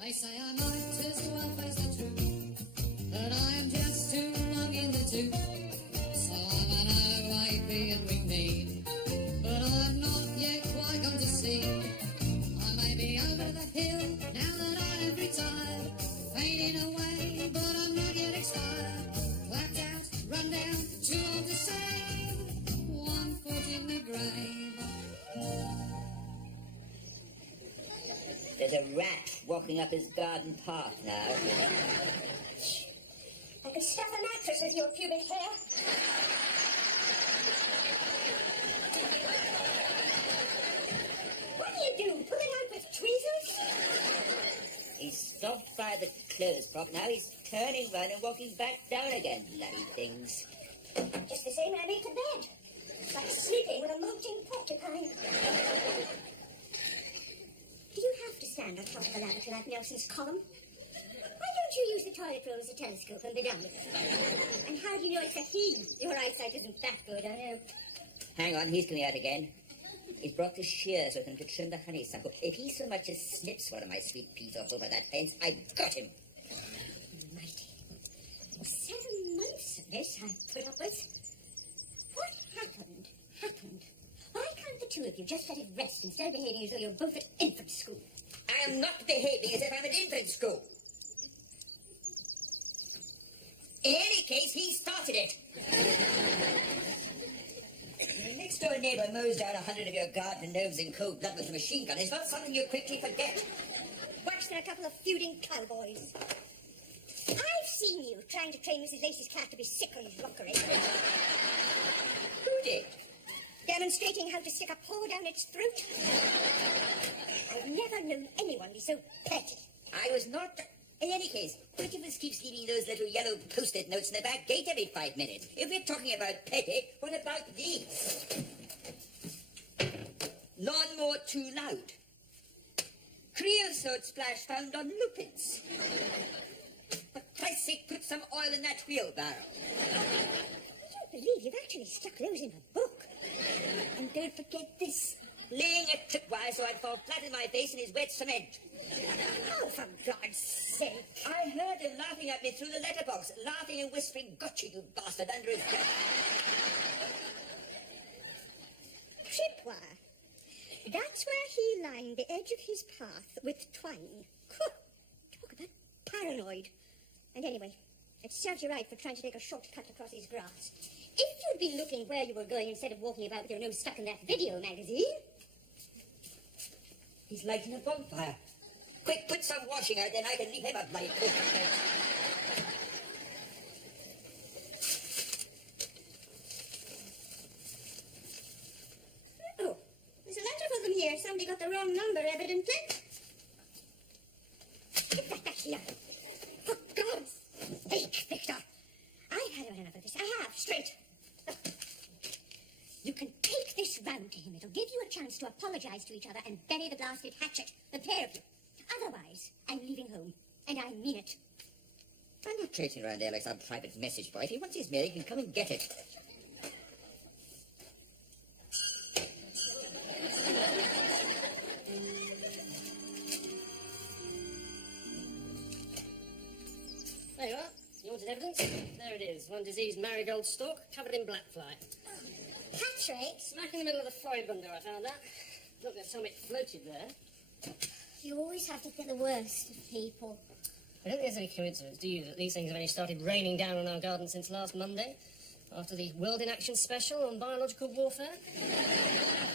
They say I might as well face the truth, but I am just too long in the tooth. So I'm an OAP and we need, but I've not yet quite gone to see. I may be over the hill now that I have retired, fading away, but I'm not yet expired. Clapped out, run down, too old to save, 1 foot in the grave. There's a rat walking up his garden path now. I could stuff a mattress with your pubic hair. What do you do? Pull it out with tweezers? He's stopped by the clothes prop. Now he's turning round and walking back down again. Bloody things. Just the same I made to bed. Like sleeping with a molting porcupine. Do you have to stand on top of the ladder to like Nelson's column? Why don't you use the toilet roll as a telescope and be done with it? And how do you know it's a he? Your eyesight isn't that good, I know. Hang on, he's coming out again. He's brought the shears with him to trim the honeysuckle. If he so much as snips one of my sweet peas off over that fence, I've got him. Mighty. 7 months of this I put up with. What happened? Why can't the two of you just let it rest instead of behaving as though you're both at infant school? I am not behaving as if I'm at infant school. In any case, he started it. Your next-door neighbour mows down 100 of your garden gnomes in cold blood with a machine gun. It's not something you quickly forget. Worse than a couple of feuding cowboys. I've seen you trying to train Mrs. Lacey's cat to be sick on rockery. Who did? Demonstrating how to stick a paw down its throat. I've never known anyone be so petty. I was not. In any case, which of us keeps leaving those little yellow post-it notes in the back gate every 5 minutes? If we're talking about petty, what about these? Lawnmower too loud. Creosote splash found on lupins. For Christ's sake, put some oil in that wheelbarrow. I don't believe you've actually stuck those in a book. And don't forget this. Laying a tripwire so I'd fall flat in my face in his wet cement. Oh, for God's sake. I heard him laughing at me through the letterbox, laughing and whispering, "Gotcha, you bastard," under his breath. Tripwire. That's where he lined the edge of his path with twine. Talk about paranoid. And anyway, it serves you right for trying to take a shortcut across his grass. If you'd been looking where you were going instead of walking about with your nose stuck in that video magazine. He's lighting a bonfire. Quick, put some washing out, then I can leave him a bloody cook. Oh, there's a letter for them here. Somebody got the wrong number, evidently. Get that back here. For God's sake, Victor. I've had enough of this. I have, straight. You can take this round to him. It'll give you a chance to apologize to each other and bury the blasted hatchet, the pair of you. Otherwise, I'm leaving home, and I mean it. I'm not chasing around there like some private message boy. If he wants his mail, he can come and get it. There you are. You wanted evidence? There it is. One diseased marigold stalk covered in blackfly. Patrick! Smack in the middle of the floribunda, I found that. Looked like something floated there. You always have to think the worst of people. I don't think there's any coincidence, do you, that these things have only started raining down on our garden since last Monday? After the World in Action special on biological warfare?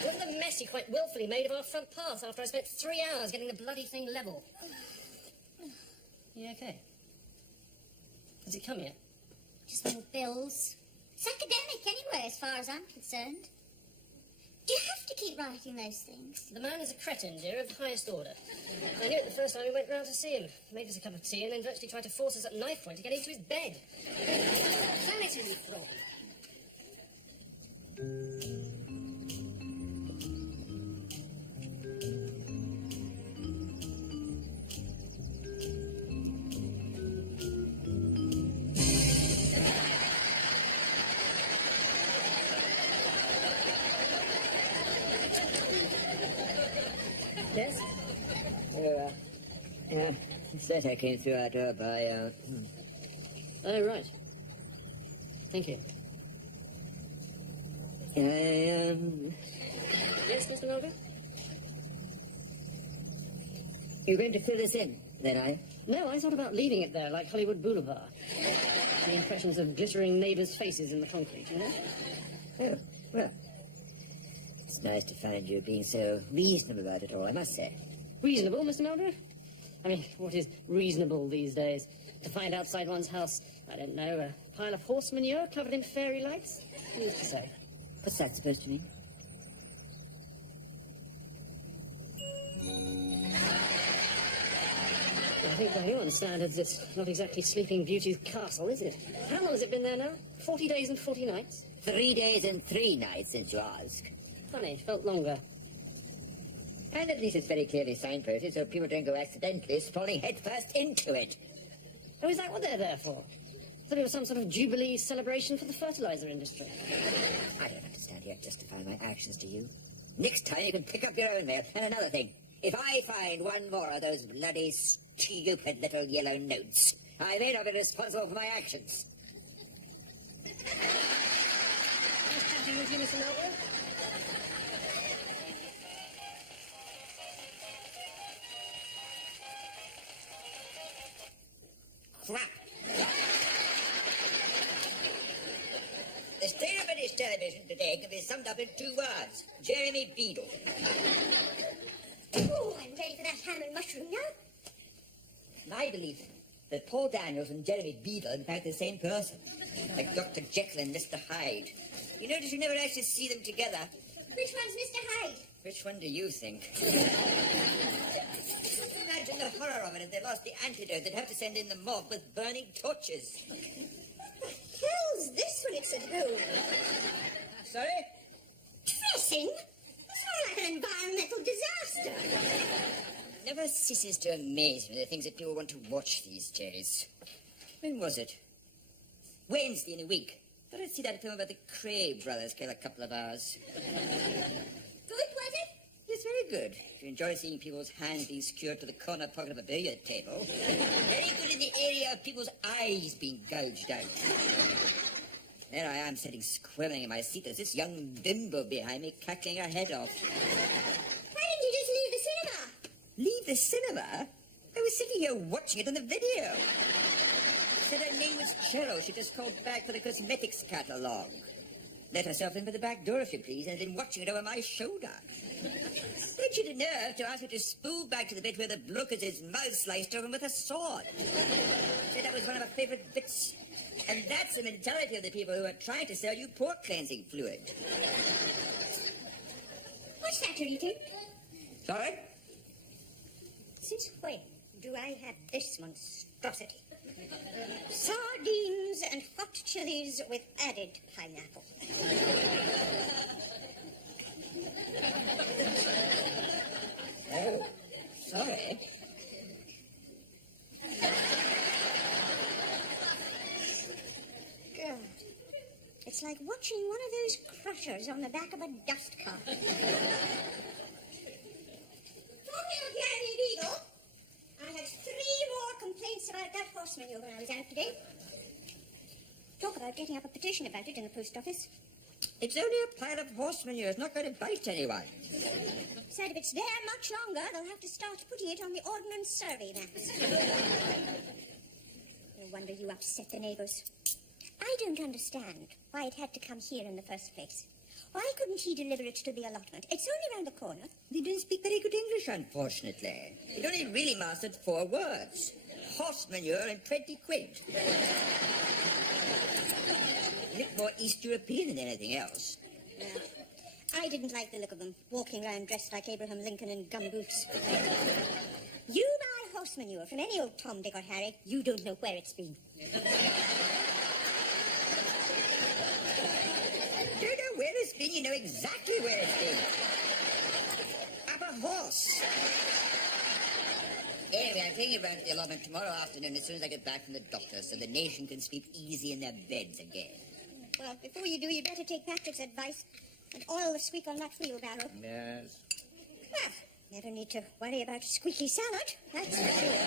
Look at the mess he quite willfully made of our front path after I spent 3 hours getting the bloody thing level. You okay? Has it come yet? Just little bills. It's academic anyway, as far as I'm concerned. Do you have to keep writing those things? The man is a cretin, dear, of the highest order. I knew it the first time we went round to see him. Made us a cup of tea and then virtually tried to force us at knife point to get into his bed. Sanitary fraud. Yes? Yeah, it's that I came through our door by, Oh, right. Thank you. Yes, Mr. Mulder? You're going to fill this in, then, are you? No, I thought about leaving it there, like Hollywood Boulevard. The impressions of glittering neighbours' faces in the concrete, you know? Oh, well. It's nice to find you being so reasonable about it all, I must say. Reasonable, Mr. Mulder? I mean, what is reasonable these days? To find outside one's house, I don't know, a pile of horse manure covered in fairy lights? Who's to say? What's that supposed to mean? I think by your standards, it's not exactly Sleeping Beauty's castle, is it? How long has it been there now? 40 days and 40 nights? 3 days and 3 nights, since you ask. Funny, felt longer. And at least it's very clearly signposted, so people don't go accidentally falling headfirst into it. Oh, is that what they're there for? I thought it was some sort of jubilee celebration for the fertilizer industry. I don't have to stand here justifying my actions to you. Next time you can pick up your own mail. And another thing, if I find one more of those bloody stupid little yellow notes, I may not be responsible for my actions. Nice chatting with you, Mr. Melville. Crap. The state of British television today can be summed up in 2 words. Jeremy Beadle. Oh, I'm ready for that ham and mushroom now. My belief that Paul Daniels and Jeremy Beadle are in fact the same person. Like Dr. Jekyll and Mr. Hyde. You notice you never actually see them together. Which one's Mr. Hyde? Which one do you think? Imagine the horror of it if they lost the antidote. They'd have to send in the mob with burning torches. What the hell's this when it's at home? Sorry? Dressing? It's more like an environmental disaster. Never ceases to amaze me the things that people want to watch these days. When was it? Wednesday in a week. Thought I'd see that film about the Cray brothers kill a couple of hours. Good, was it? Yes, very good. If you enjoy seeing people's hands being secured to the corner pocket of a billiard table. Very good in the area of people's eyes being gouged out. There I am, sitting squirming in my seat. There's this young bimbo behind me, cackling her head off. Why didn't you just leave the cinema? Leave the cinema? I was sitting here watching it on the video. Said her name was Cheryl. She just called back for the cosmetics catalogue. Let herself in by the back door, if you please, and had been watching it over my shoulder. Then she had the nerve to ask me to spool back to the bit where the bloke has his mouth sliced open with a sword. Said that was one of her favourite bits. And that's the mentality of the people who are trying to sell you pork cleansing fluid. What's that you're eating? Sorry? Since when do I have this monstrosity? Sardines and hot chilies with added pineapple. Oh, sorry. God, it's like watching one of those crushers on the back of a dust cart. Talking of Jeremy Beadle, I had 3 more complaints about that horse manure when I was out today. Talk about getting up a petition about it in the post office. It's only a pile of horse manure. It's not going to bite anyone. Said if it's there much longer, they'll have to start putting it on the ordnance survey maps. No wonder you upset the neighbours. I don't understand why it had to come here in the first place. Why couldn't he deliver it to the allotment? It's only round the corner. They didn't speak very good English, unfortunately. He'd only really mastered 4 words. Horse manure and 20 quid. A bit more East European than anything else. Yeah. I didn't like the look of them, walking around dressed like Abraham Lincoln in gumboots. You buy horse manure from any old Tom, Dick or Harry, you don't know where it's been. Don't know where it's been, you know exactly where it's been. Up a horse. Anyway, I'm taking it round to the allotment tomorrow afternoon as soon as I get back from the doctor, so the nation can sleep easy in their beds again. Well, before you do, you better take Patrick's advice and oil the squeak on that wheelbarrow. Yes. Well, Never need to worry about squeaky salad, that's for sure.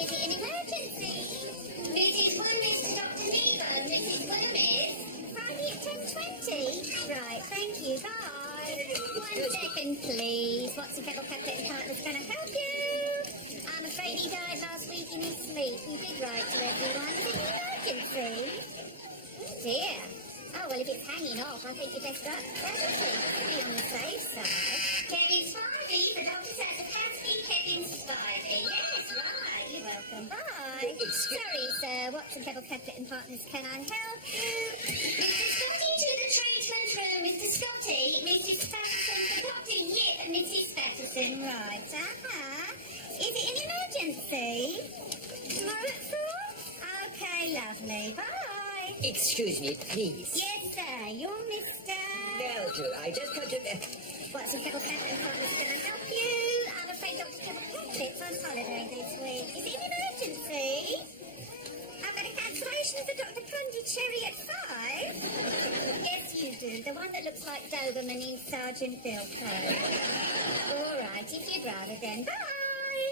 Is it an emergency? Mrs. Gomez to Dr. Nebo. Mrs. Gomez. Friday at 10:20. Right, thank you, bye. 1 second, please. Watson Kettle Captain and Partner's going to help you. I'm afraid he died last week in his sleep. He did write to everyone. Is it an emergency? Oh, dear. Oh, well, if it's hanging off, I think you best go be on the safe side. Kevin Spivey, the doctor says it has to be Kevin Spivey. Yes, right. You're welcome. Bye. Sorry, sir. Watson Kettle Captain and Partners, can I help you? Mr. Scotty to the treatment room. Mr. Scotty. Mrs. Patterson, the doctor. Yes, Mrs. Patterson. Right. Is it an emergency? Tomorrow at 4? Okay, lovely. Bye. Excuse me, please. Yes, sir. You're Mr. Meldrew, I just got to... Watson Kettle Captain and Partners, can I help you? I'm afraid Dr. Kettle Captain's on holiday this week. Is it an emergency? I've got a cancellation for Dr. Pondicherry at 5. Yes, you do. The one that looks like Doberman in Sergeant Bilko. All right, if you'd rather then. Bye.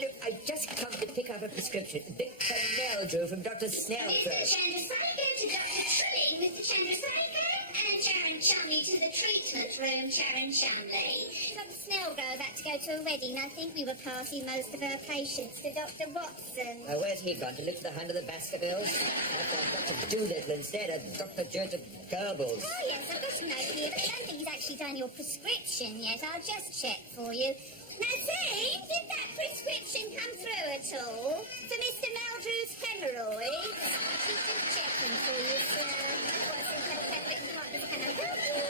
Look, I've just come to pick up a prescription. Victor Meldrew from Dr. Mr. Snellford. Chandrasekhar to Dr. Trilling, Mr. Chandrasekhar, and Sharon Chumley to the treatment room, Sharon Chumley. Dr. Snellgrove had to go to a wedding. I think we were passing most of her patients to Dr. Watson. Where's he gone? To look for the hand of the Baskervilles? I've got Dr. Doolittle instead of Dr. Joseph Goebbels. Oh, yes, I've got a note here, but I don't think he's actually done your prescription yet. I'll just check for you. Nadine, did that prescription come through at all? For Mr. Meldrew's hemorrhoids? She's just checking for you, sir. What's in her Peplet and Partners? Can I help you?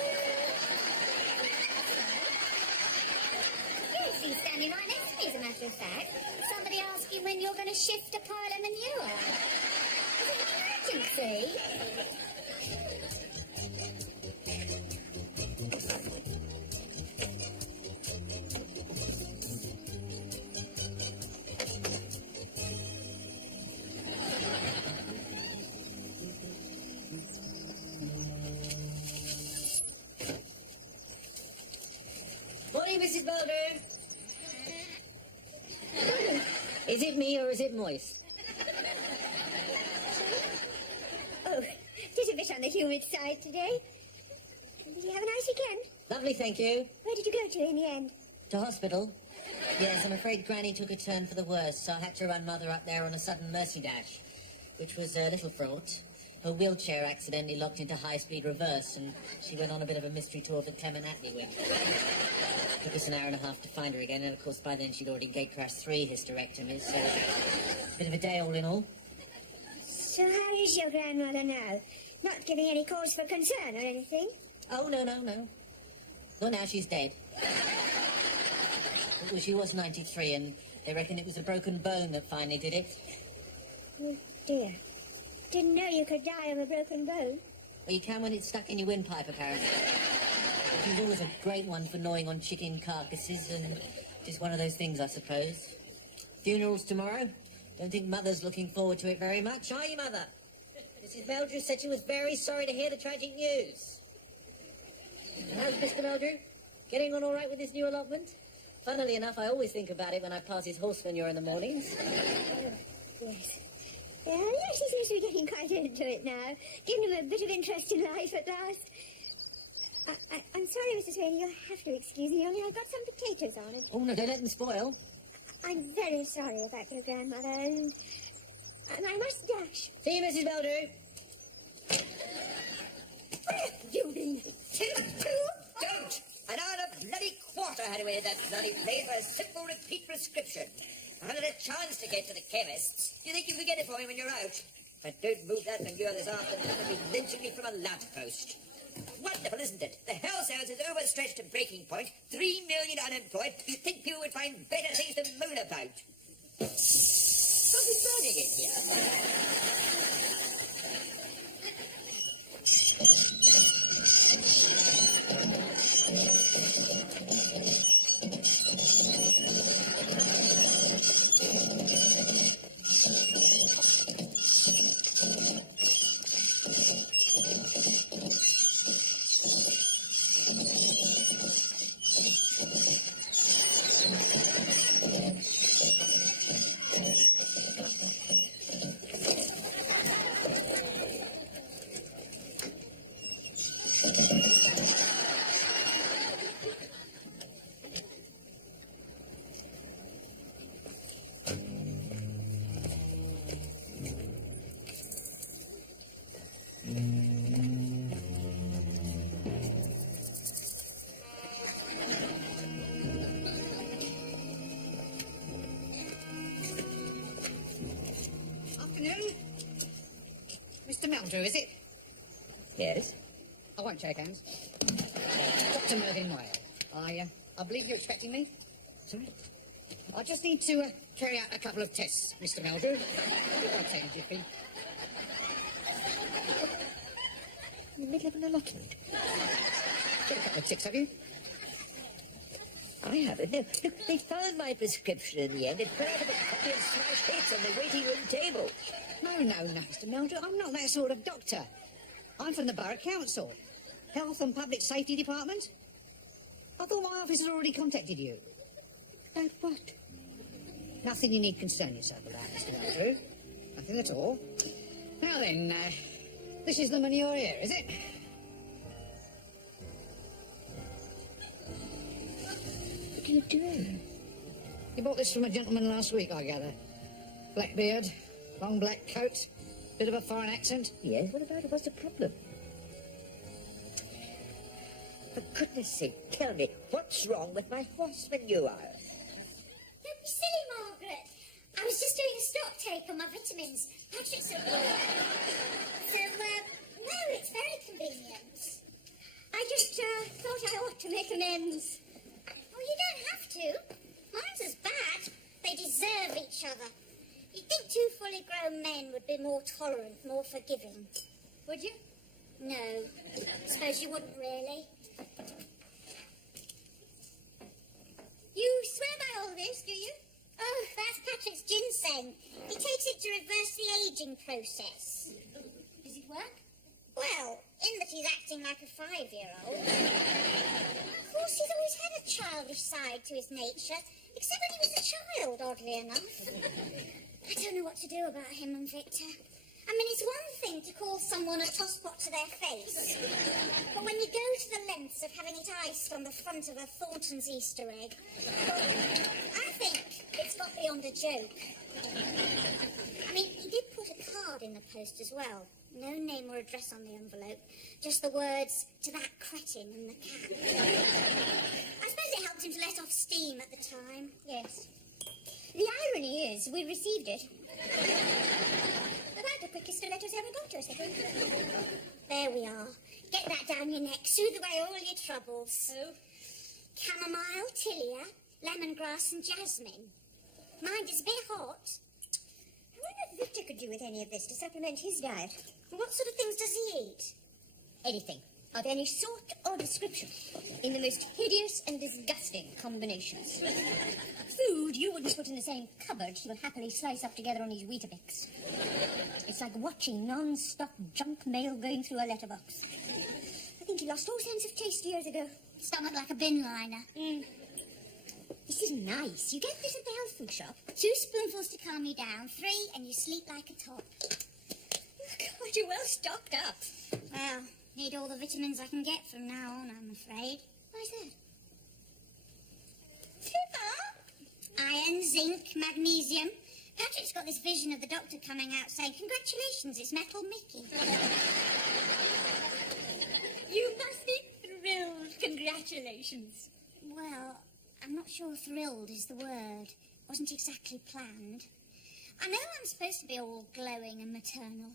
Yes, he's standing right next to me, as a matter of fact. Somebody asking when you're going to shift a pile of manure. Is it an emergency? Morning, Mrs. Meldrew. Is it me or is it moist? Oh, just a bit on the humid side today. Did you have a nice weekend? Lovely, thank you. Where did you go to in the end? To hospital? Yes, I'm afraid Granny took a turn for the worse, so I had to run Mother up there on a sudden mercy dash, which was a little fraught. Her wheelchair accidentally locked into high-speed reverse, and she went on a bit of a mystery tour for Clement Attlewick. Took us an hour and a half to find her again, and of course by then she'd already gate-crashed 3 hysterectomies, so bit of a day all in all. So how is your grandmother now? Not giving any cause for concern or anything? Oh, no. Well, now she's dead. Well, she was 93, and they reckon it was a broken bone that finally did it. Oh, dear. Didn't know you could die of a broken bone. Well, you can when it's stuck in your windpipe, apparently. She's always a great one for gnawing on chicken carcasses, and just one of those things, I suppose. Funeral's tomorrow. Don't think Mother's looking forward to it very much, are you, Mother? Mrs. Meldrew said she was very sorry to hear the tragic news. And how's Mr. Meldrew? Getting on all right with his new allotment? Funnily enough, I always think about it when I pass his horse manure in the mornings. Yes. Yes, he seems to be getting quite into it now. Giving him a bit of interest in life at last. I'm sorry, Mr. Swaney, you'll have to excuse me, only I've got some potatoes on it. Oh, no, don't let them spoil. I'm very sorry about your grandmother, and I must dash. See you, Mrs. Meldrew. Judy! Don't! An hour and a bloody quarter had away that bloody place for a simple repeat prescription. I had a chance to get to the chemist's. Do you think you could get it for me when you're out? If I don't move that manure this afternoon, they'll be lynching me from a lamppost. Wonderful, isn't it? The health service is overstretched to breaking point. 3 million unemployed. You'd think people would find better things to moan about. Something's burning in here. Mr. Meldrew, is it? Yes? I won't shake hands. Dr. Mervyn Whale. I believe you're expecting me? Sorry? I just need to carry out a couple of tests, Mr. Meldrew. It won't take a jiffy. In the middle of an allotment? Get a couple of ticks, have you? I haven't. No, look, they found my prescription in the end. It fell out of a copy of Smash Hits on the waiting room table. No, Mr. Meldrew. I'm not that sort of doctor. I'm from the Borough Council. Health and Public Safety Department. I thought my office had already contacted you. About what? Nothing you need concern yourself about, Mr. Meldrew. Nothing at all. Now then, this is the manure here, is it? What are you doing? You bought this from a gentleman last week, I gather. Black beard, long black coat, bit of a foreign accent. Yes, what about it? What's the problem? For goodness sake, tell me, what's wrong with my horse manure? Don't be silly, Margaret. I was just doing a stock take on my vitamins. Patrick's at work. So, no, it's very convenient. I just thought I ought to make amends. Oh, you don't have to. Mine's as bad. They deserve each other. You'd think two fully grown men would be more tolerant, more forgiving. Would you? No. Suppose you wouldn't really. You swear by all this, do you? Oh, that's Patrick's ginseng. He takes it to reverse the aging process. Does it work? Well, in that he's acting like a 5-year-old. Of course, he's always had a childish side to his nature, except when he was a child, oddly enough. I don't know what to do about him and Victor. I mean, it's one thing to call someone a tosspot to their face, but when you go to the lengths of having it iced on the front of a Thornton's Easter egg, I think it's got beyond a joke. I mean, he did put a card in the post as well. No name or address on the envelope, just the words, "To that cretin," and the cat. I suppose it helped him to let off steam at the time. Yes. The irony is, we received it. About the quickest the letters ever got to us, I think. There we are. Get that down your neck. Soothe away all your troubles. Oh? Chamomile, tilia, lemongrass and jasmine. Mind is a bit hot. I wonder if Victor could do with any of this to supplement his diet. What sort of things does he eat? Anything. Of any sort or description. In the most hideous and disgusting combinations. Food you wouldn't put in the same cupboard he would happily slice up together on his Weetabix. It's like watching non-stop junk mail going through a letterbox. I think he lost all sense of taste years ago. Stomach like a bin liner. This is nice. You get this at the health food shop. 2 spoonfuls to calm you down, 3 and you sleep like a top. Oh, God, you're well stocked up. Well, need all the vitamins I can get from now on, I'm afraid. Why's that? Pippa? Iron, zinc, magnesium. Patrick's got this vision of the doctor coming out saying, "Congratulations, it's Metal Mickey." You must be thrilled. Congratulations. Well, I'm not sure thrilled is the word. Wasn't exactly planned. I know I'm supposed to be all glowing and maternal.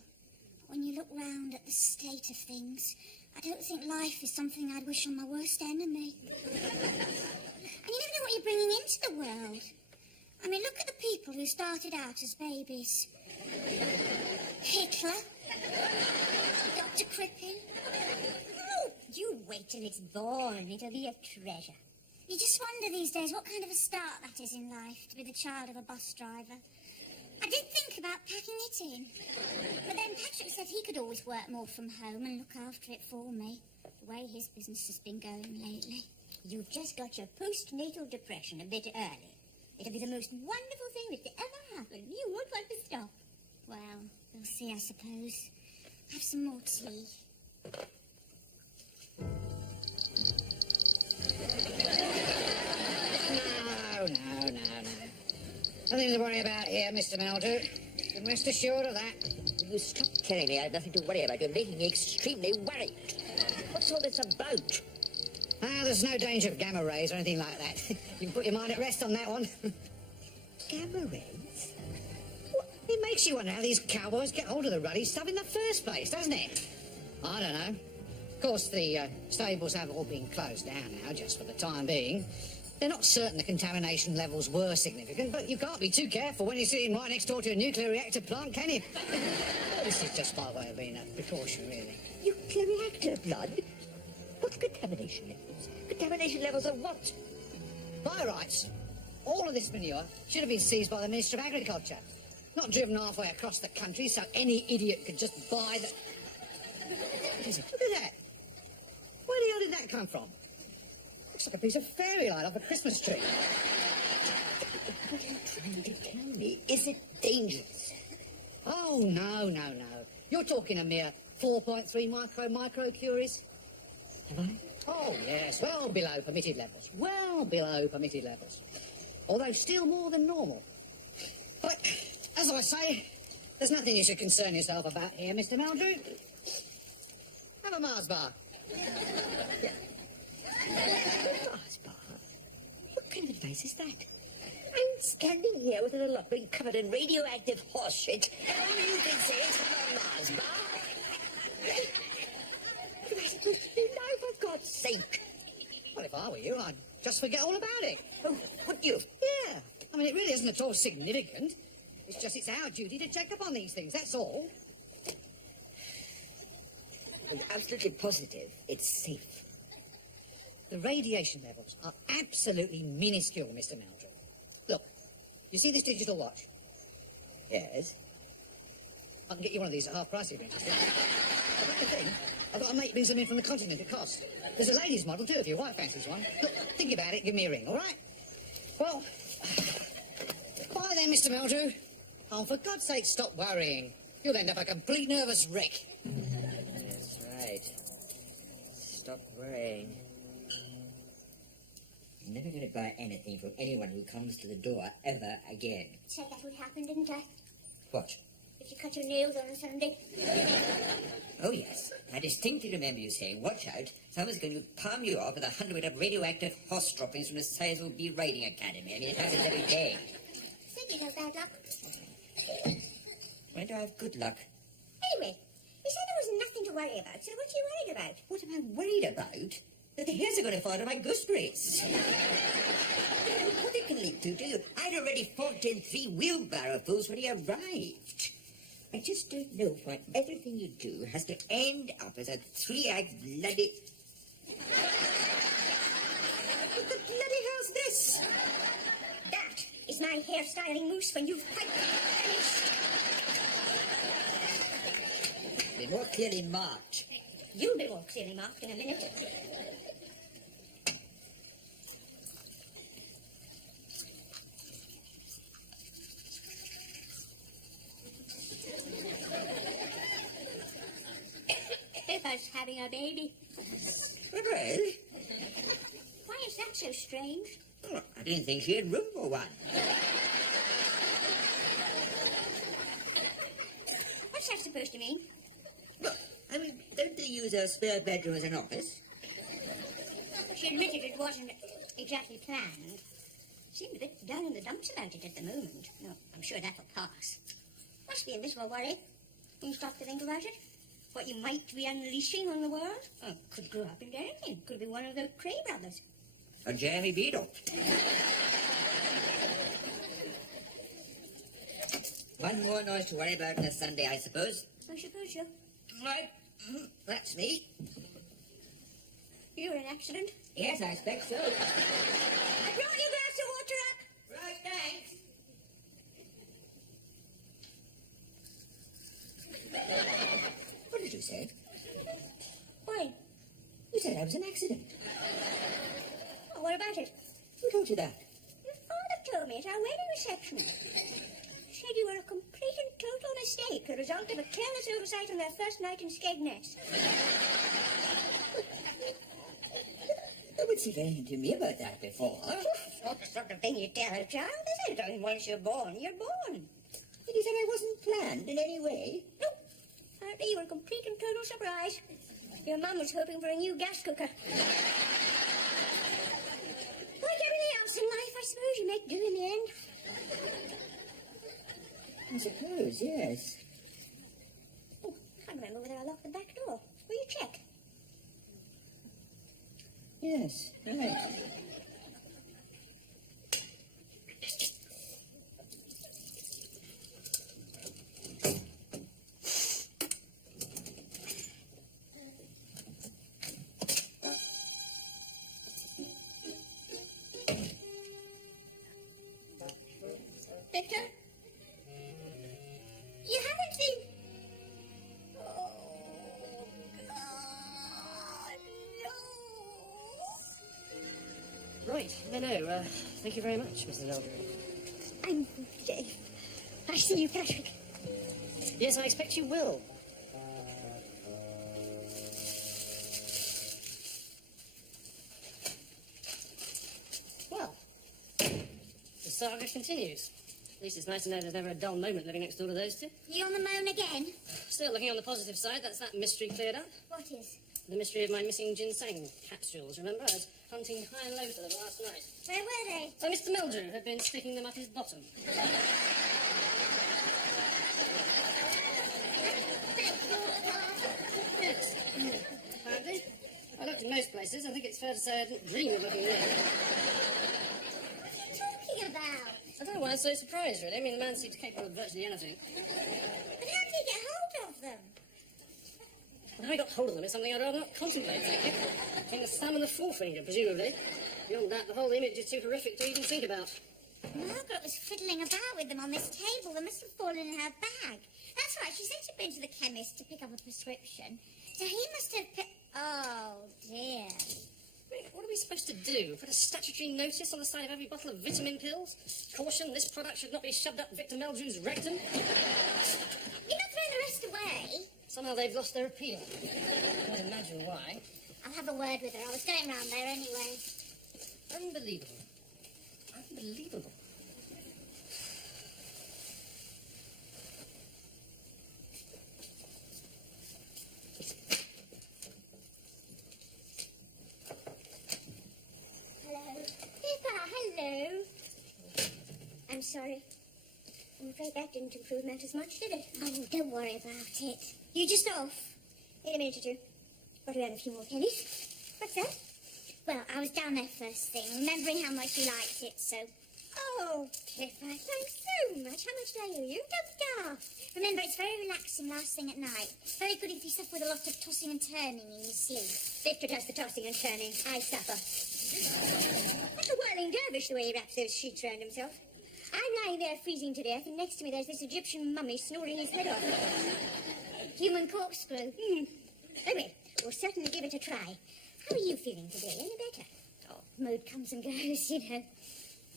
But when you look round at the state of things, I don't think life is something I'd wish on my worst enemy. And you never know what you're bringing into the world. I mean, look at the people who started out as babies. Hitler. Dr. Crippen. Oh, you wait till it's born. It'll be a treasure. You just wonder these days what kind of a start that is in life, to be the child of a bus driver. I did think about packing it in. But then Patrick said he could always work more from home and look after it for me. The way his business has been going lately. You've just got your postnatal depression a bit early. It'll be the most wonderful thing that could ever happen. You won't want to stop. Well, we'll see, I suppose. Have some more tea. No. Nothing to worry about here, Mr. Meldrew. You can rest assured of that. Will you stop telling me I have nothing to worry about? You're making me extremely worried. What's all this about? There's no danger of gamma rays or anything like that. You can put your mind at rest on that one. Gamma rays? It makes you wonder how these cowboys get hold of the ruddy stuff in the first place, doesn't it? I don't know. Of course, the stables have all been closed down now, just for the time being. They're not certain the contamination levels were significant, but you can't be too careful when you're sitting right next door to a nuclear reactor plant, can you? This is just by way of being a precaution, really. Nuclear reactor blood? What's contamination levels? Contamination levels of what? By rights, all of this manure should have been seized by the Minister of Agriculture, not driven halfway across the country so any idiot could just buy the... What is it? Look at that. Where the hell did that come from? Looks like a piece of fairy light off a Christmas tree. What are you trying to tell me? Is it dangerous? Oh, no. You're talking a mere 4.3 microcuries. Have I? Oh, yes, well below permitted levels. Well below permitted levels. Although still more than normal. But, as I say, there's nothing you should concern yourself about here, Mr. Meldrew. Have a Mars bar. Mars bar? What kind of advice is that? I'm standing here with an allotment covered in radioactive horse shit, and all you can say is have a Mars bar? What am I supposed to do now, for God's sake? Well, if I were you, I'd just forget all about it. Oh, would you? Yeah. I mean, it really isn't at all significant. It's just it's our duty to check up on these things, that's all. I'm absolutely positive it's safe. The radiation levels are absolutely minuscule, Mr. Meldrew. Look, you see this digital watch? Yes? I can get you one of these at half price if you're interested. I've got the thing. I've got a mate brings them in from the continent at cost. There's a ladies' model too if your wife fancies one. Look, think about it, give me a ring, all right? Well, bye then, Mr. Meldrew. Oh, for God's sake, stop worrying. You'll end up a complete nervous wreck. That's right. Stop worrying. I'm never going to buy anything from anyone who comes to the door ever again. Said that would happen, didn't I? What? If you cut your nails on a Sunday. Oh, yes. I distinctly remember you saying, watch out, someone's going to palm you off with 100 of radioactive horse droppings from the Sizewell B Riding Academy. I mean, it happens every day. Said you'd have bad luck. When do I have good luck? Anyway, you said there was nothing to worry about, so what are you worried about? What am I worried about? That the hairs are going to fall out of my gooseberries. What it can lead to, do you? I'd already fought in 3 wheelbarrowfuls when he arrived. I just don't know why everything you do has to end up as a 3-act bloody... What the bloody hell's this? That is my hairstyling mousse when you've quite finished. Be more clearly marked. You'll be more clearly marked in a minute. Epis having a baby. Really? Why is that so strange? Oh, I didn't think she had room for one. What's that supposed to mean? Well, I mean, don't they use a spare bedroom as an office? She admitted it wasn't exactly planned. Seemed a bit down in the dumps about it at the moment. No, I'm sure that'll pass. Must be a miserable worry when you stop to think about it. What you might be unleashing on the world. Oh, could grow up into anything. Could be one of the Cray brothers. A Jeremy Beadle. One more noise to worry about on a Sunday, I suppose. I suppose so. Right. That's me. You're an accident. Yes, I expect so. I brought you a glass of water up. Right, thanks. What did you say? Why? You said I was an accident. Oh, what about it? Who told you that? Your father told me at our wedding reception. Said you were a complete and total mistake, the result of a careless oversight on their first night in Skegness. Nobody's said anything to me about that before. What sort of thing you tell a child, is it? I mean, once you're born, you're born. But you said I wasn't planned in any way. No. Apparently you were a complete and total surprise. Your mum was hoping for a new gas cooker. Like everything else in life, I suppose you make do in the end. I suppose, yes. Oh, I can't remember whether I locked the back door. Will you check? Yes, right. Victor? You haven't been... Oh, God, no. Right, no, thank you very much, Mrs. Eldred. I'm Dave. I'll see you, Patrick. Yes, I expect you will. Well, the saga continues. At least it's nice to know there's never a dull moment living next door to those two. You on the moan again? Still, looking on the positive side, that's that mystery cleared up. What is? The mystery of my missing ginseng capsules, remember? I was hunting high and low for them last night. Where were they? So Mr. Mildrew had been sticking them up his bottom. Yes. Apparently. I looked in most places. I think it's fair to say I didn't dream of looking there. What are you talking about? I don't know why I'm so surprised, really. I mean, the man seems capable of virtually anything. But how did you get hold of them? And how he got hold of them is something I'd rather not contemplate, thank you. In the thumb and the forefinger, presumably. Beyond that, the whole image is too horrific to even think about. Margaret was fiddling about with them on this table. They must have fallen in her bag. That's right, she said she'd been to the chemist to pick up a prescription. So he must have Oh, dear. Wait, what are we supposed to do? Put a statutory notice on the side of every bottle of vitamin pills? Caution, this product should not be shoved up Victor Meldrew's rectum? You're not throwing the rest away? Somehow they've lost their appeal. I can't imagine why. I'll have a word with her. I was going round there anyway. Unbelievable. Unbelievable. Hello. Pippa, hello. I'm sorry. I'm afraid that didn't improve matters much, did it? Oh, don't worry about it. You just off? In a minute or two. Got to earn a few more pennies. What's that? Well, I was down there first thing, remembering how much you liked it, so... Oh, Pippa, thanks so much. How much do I owe you? Don't daft. Remember, it's very relaxing last thing at night. Very good if you suffer with a lot of tossing and turning in your sleep. Victor does the tossing and turning. I suffer. Like a whirling dervish, the way he wraps those sheets round himself. I'm lying there freezing to death, and next to me there's this Egyptian mummy snoring his head off. Human corkscrew. Anyway, we'll certainly give it a try. How are you feeling today? Any better? Oh, mood comes and goes, you know.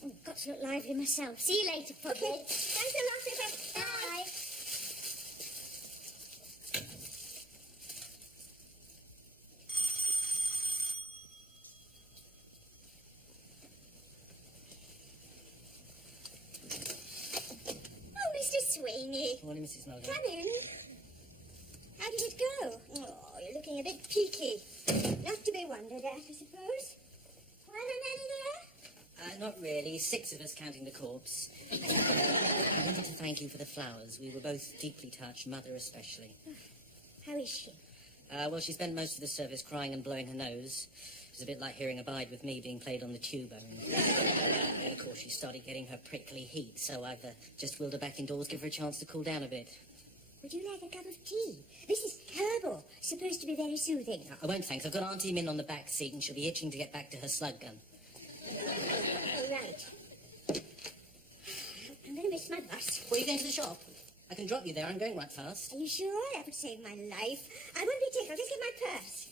Oh, got to look lively myself. See you later, Poppy. Okay. Thanks a lot, Pippa. Bye. Oh, Mr. Sweeney. Morning, Mrs. Mulder. Come in. How did it go? Oh, you're looking a bit peaky. Not to be wondered at, I suppose. Quite a many there? Not really. 6 of us counting the corpse. I wanted to thank you for the flowers. We were both deeply touched, Mother especially. How is she? Well, she spent most of the service crying and blowing her nose. It was a bit like hearing a bide with me being played on the tuba. And of course, she started getting her prickly heat, so I've just wheeled her back indoors, give her a chance to cool down a bit. Would you like a cup of tea? This is herbal, supposed to be very soothing. I won't, thanks. I've got Auntie Min on the back seat, and she'll be itching to get back to her slug gun. All right. I'm going to miss my bus. Well, are you going to the shop? I can drop you there. I'm going right past. Are you sure? That would save my life. I won't be tickled. Just get my purse.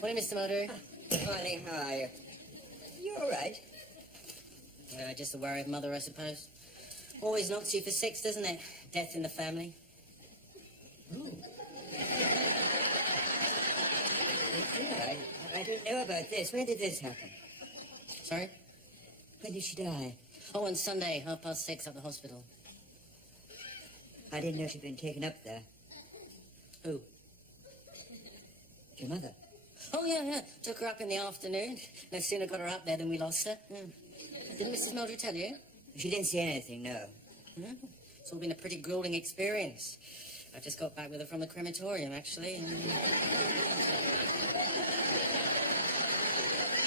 Morning, Mr. Mulder. Morning, how are you? You all right? Just the worry of Mother, I suppose. Always knocks you for 6, doesn't it? Death in the family. Ooh. I don't know about this. When did this happen? Sorry? When did she die? Oh, on Sunday, 6:30 at the hospital. I didn't know she'd been taken up there. Who? Your mother. Oh, yeah. Took her up in the afternoon. No sooner got her up there than we lost her. Didn't Mrs. Mildred tell you? She didn't say anything, no. It's all been a pretty grueling experience. I just got back with her from the crematorium, actually.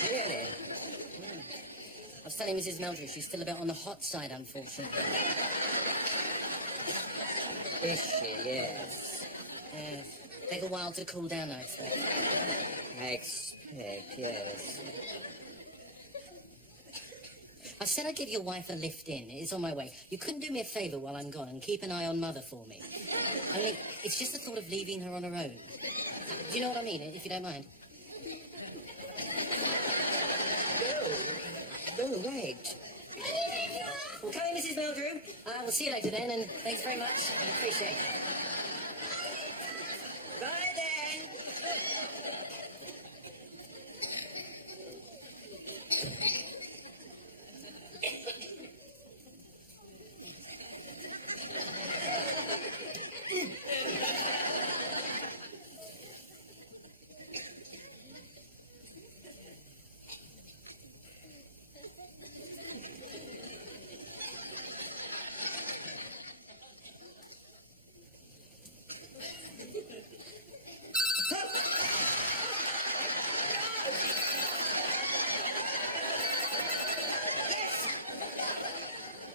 Really? I was telling Mrs. Mildred she's still a bit on the hot side, unfortunately. Is she? Yes. Yes. Take a while to cool down, I expect. I expect, yes. I said I'd give your wife a lift in. It's on my way. You couldn't do me a favour while I'm gone and keep an eye on Mother for me. Only, it's just the thought of leaving her on her own. Do you know what I mean, if you don't mind? Oh, right. Well, come in, Mrs. Mildrew. We'll see you later then, and thanks very much. I appreciate it. Bye then.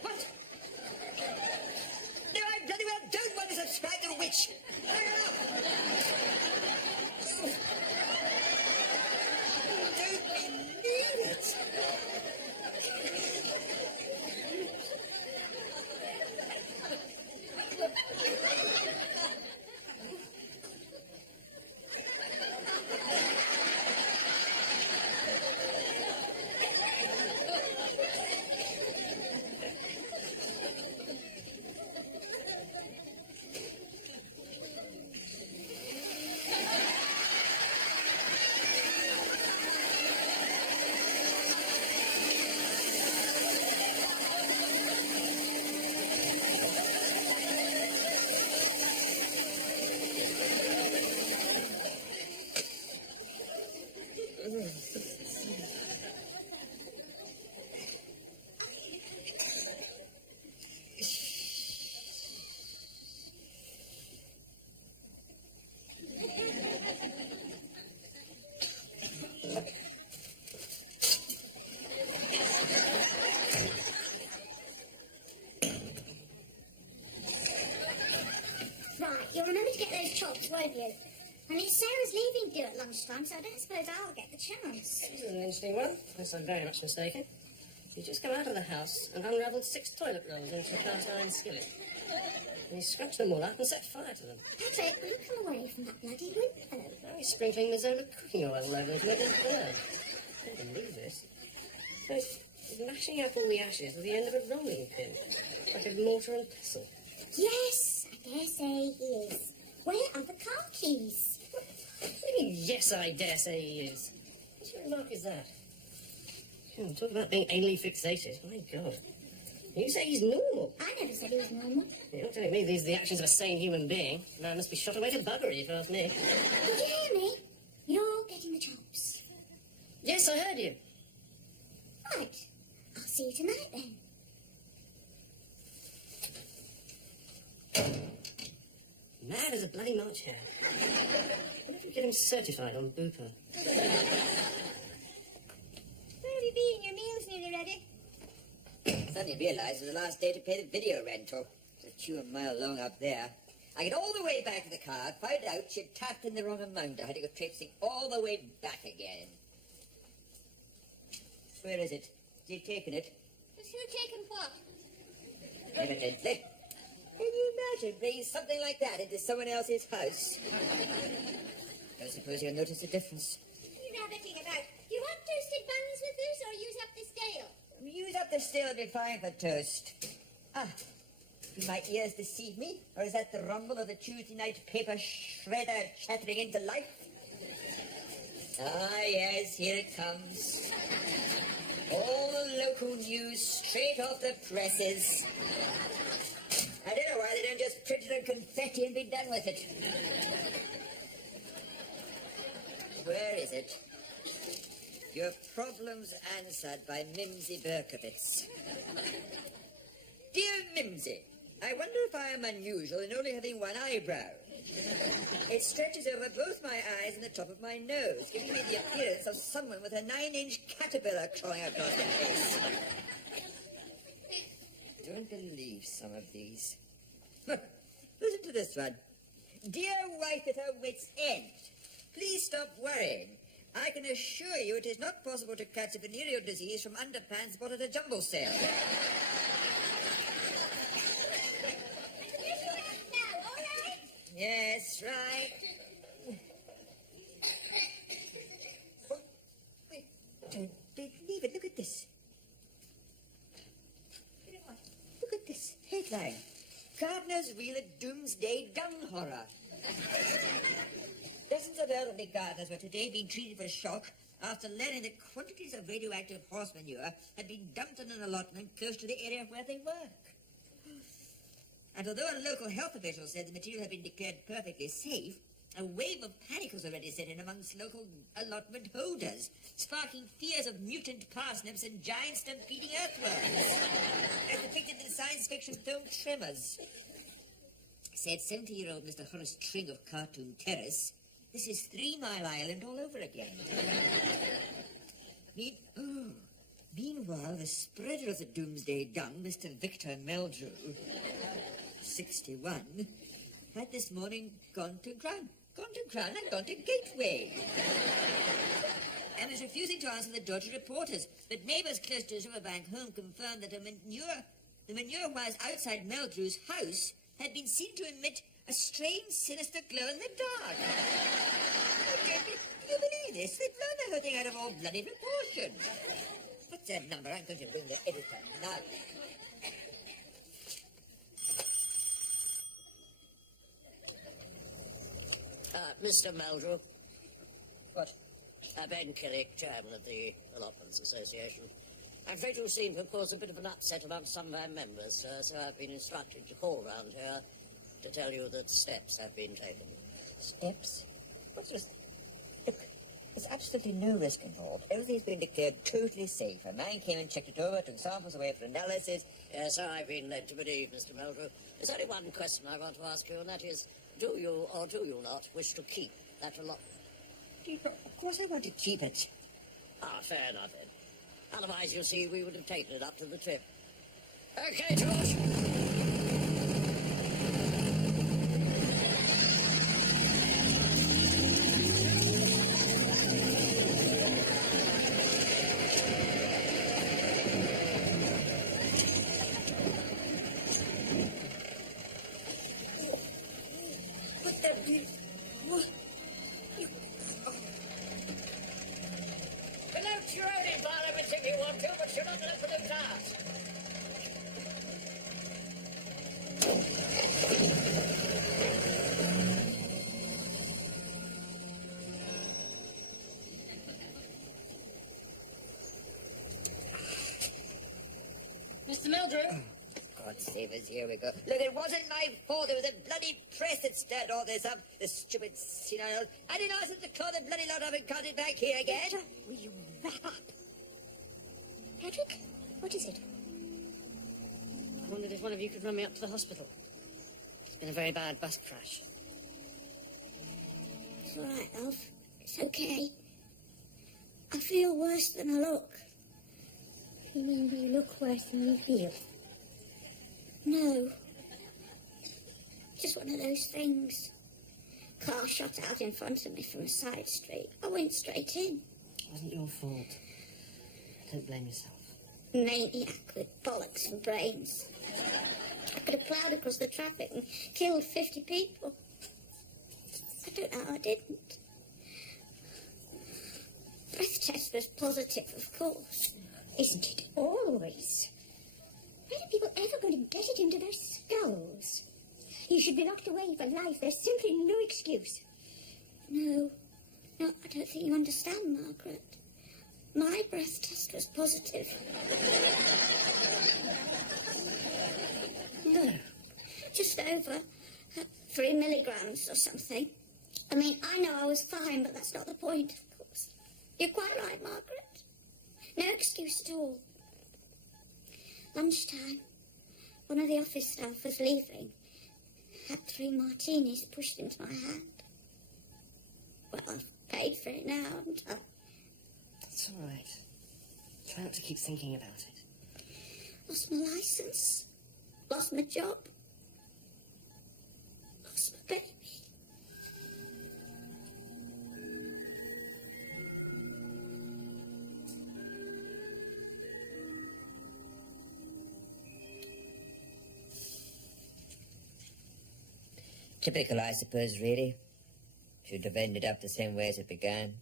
What? No, I bloody well don't want to subscribe to a witch. Don't believe it. Right, you'll remember to get those chops, won't you? I mean, Sarah's leaving due at lunchtime, so I don't suppose I'll get the chance. This is an interesting one, unless I'm very much mistaken. You just come out of the house and unravelled 6 toilet rolls into a cast-iron skillet. And you scratched them all up and set fire to them. Patrick, will you come away from that bloody window? Now he's sprinkling the Zola cooking oil all over them to make it burn. I can't believe this. So he's mashing up all the ashes with the end of a rolling pin, like a mortar and pestle. Yes, I dare say he is. Where are the car keys? What do you mean, yes, I dare say he is? What sort of remark is that? Talk about being anally fixated. My God. You say he's normal. I never said he was normal. You're not telling me these are the actions of a sane human being. The man must be shot away to buggery, if you ask me. Did you hear me? You're getting the chops. Yes, I heard you. Right. I'll see you tonight then. Mad as a bloody March hare. What if we get him certified on Booper? Where have you been? Your meal's nearly ready. Suddenly realised it was the last day to pay the video rental. It's a few mile long up there. I get all the way back to the car, found out she'd tapped in the wrong amount. I had to go traipsing all the way back again. Where is it? Has he taken it? Has who taken what? Evidently. Can you imagine bringing something like that into someone else's house? I suppose you'll notice a difference. What are you rabbiting about? Do you want toasted buns with this or use up the scale? Use up the still, it'll be fine for toast. Ah, do my ears deceive me? Or is that the rumble of the Tuesday night paper shredder chattering into life? Ah, yes, here it comes. All the local news straight off the presses. I don't know why they don't just print it on confetti and be done with it. Where is it? Your problems answered by Mimsy Berkowitz. Dear Mimsy, I wonder if I am unusual in only having one eyebrow. It stretches over both my eyes and the top of my nose, giving me the appearance of someone with a 9-inch caterpillar crawling across the face. I don't believe some of these. Listen to this one. Dear wife at her wit's end, please stop worrying. I can assure you it is not possible to catch a venereal disease from underpants bought at a jumble sale. Yes, right. Oh, wait, don't believe it. Look at this. You know what? Look at this headline. Gardeners reel at doomsday dung horror. Dozens of elderly gardeners were today being treated for shock after learning that quantities of radioactive horse manure had been dumped in an allotment close to the area where they work. And although a local health official said the material had been declared perfectly safe, a wave of panic was already set in amongst local allotment holders, sparking fears of mutant parsnips and giant stampeding earthworms, as depicted in the science fiction film Tremors. Said 70-year-old Mr. Horace Tring of Cartoon Terrace, this is 3 Mile Island all over again. Meanwhile, the spreader of the doomsday dung, Mr. Victor Meldrew, 61, had this morning gone to ground and gone to Gateway. And was refusing to answer the dodgy reporters. But neighbours close to his riverbank home confirmed that the manure wires outside Meldrew's house had been seen to emit a strange, sinister glow in the dark. Do you believe this? They've blown the whole thing out of all bloody proportion. What's that number? I'm going to ring the editor now. Mr. Meldrew. What? Ben Killick, chairman of the Allotments Association. I'm afraid you seem to have caused a bit of an upset among some of our members, so I've been instructed to call round here to tell you that steps have been taken. Steps? What's this? Look, there's absolutely no risk involved. Everything's been declared totally safe. A man came and checked it over, took samples away for analysis. Yes, I've been led to believe, Mr. Meldrew. There's only one question I want to ask you, and that is, do you or do you not wish to keep that allotment? Of course I want to keep it. Ah, fair enough, then. Otherwise, you see, we would have taken it up to the trip. Okay, George. Collect your own environment if you want to, but you're not left for the task. Mr. Meldrew? God save us, here we go. Look, it wasn't my fault. It was the bloody press that stirred all this up. The stupid senile. I didn't ask them to call the bloody lot up and cut it back here again. Will you wrap up? Patrick, what is it? I wondered if one of you could run me up to the hospital. It's been a very bad bus crash. It's all right, love. It's okay. I feel worse than I look. You mean you look worse than you feel? No. Just one of those things. Car shot out in front of me from a side street. I went straight in. It wasn't your fault. Don't blame yourself. Maniac with bollocks and brains. I could have ploughed across the traffic and killed 50 people. I don't know how I didn't. Breath test was positive, of course. Isn't it always? When are people ever going to get it into their skulls? You should be locked away for life. There's simply no excuse. No, I don't think you understand, Margaret. My breath test was positive. No. just over 3 milligrams or something. I mean, I know I was fine, but that's not the point, of course. You're quite right, Margaret. No excuse at all. Lunchtime, one of the office staff was leaving. Had 3 martinis pushed into my hand. Well, I've paid for it now, haven't I? It's all right. Try not to keep thinking about it. Lost my licence. Lost my job. Lost my baby. Typical, I suppose, really. Should have ended up the same way as it began.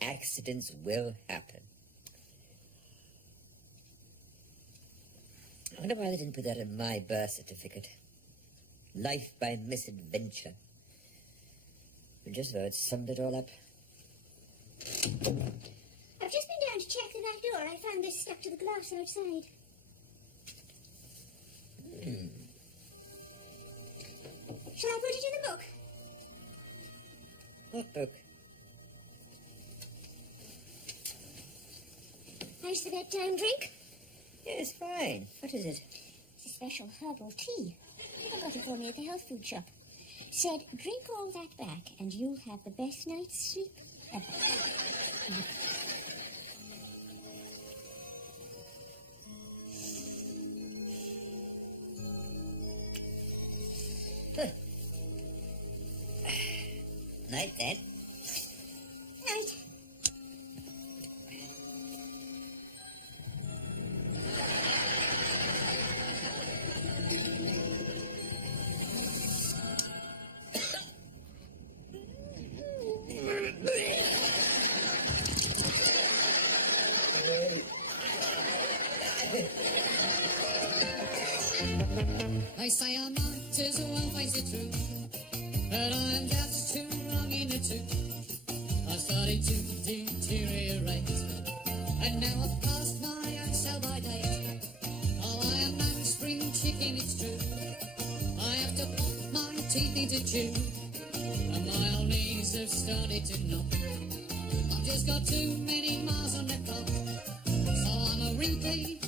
Accidents will happen. I wonder why they didn't put that in my birth certificate. Life by misadventure. But just about summed it all up. I've just been down to check the back door. I found this stuck to the glass outside. Shall I put it in the book? What book? How's the bedtime drink? Yes, fine. What is it? It's a special herbal tea. I got it for me at the health food shop. Said, drink all that back and you'll have the best night's sleep ever. Night, then. Night. They say I might as well face the truth, but I'm just too wrong in the tooth. I started to deteriorate, and now I've passed my own sell-by date. Oh, I am no spring chicken, it's true. I have to pop my teeth into chew, and my old knees have started to knock. I've just got too many miles on the clock, so I'm a wrinkly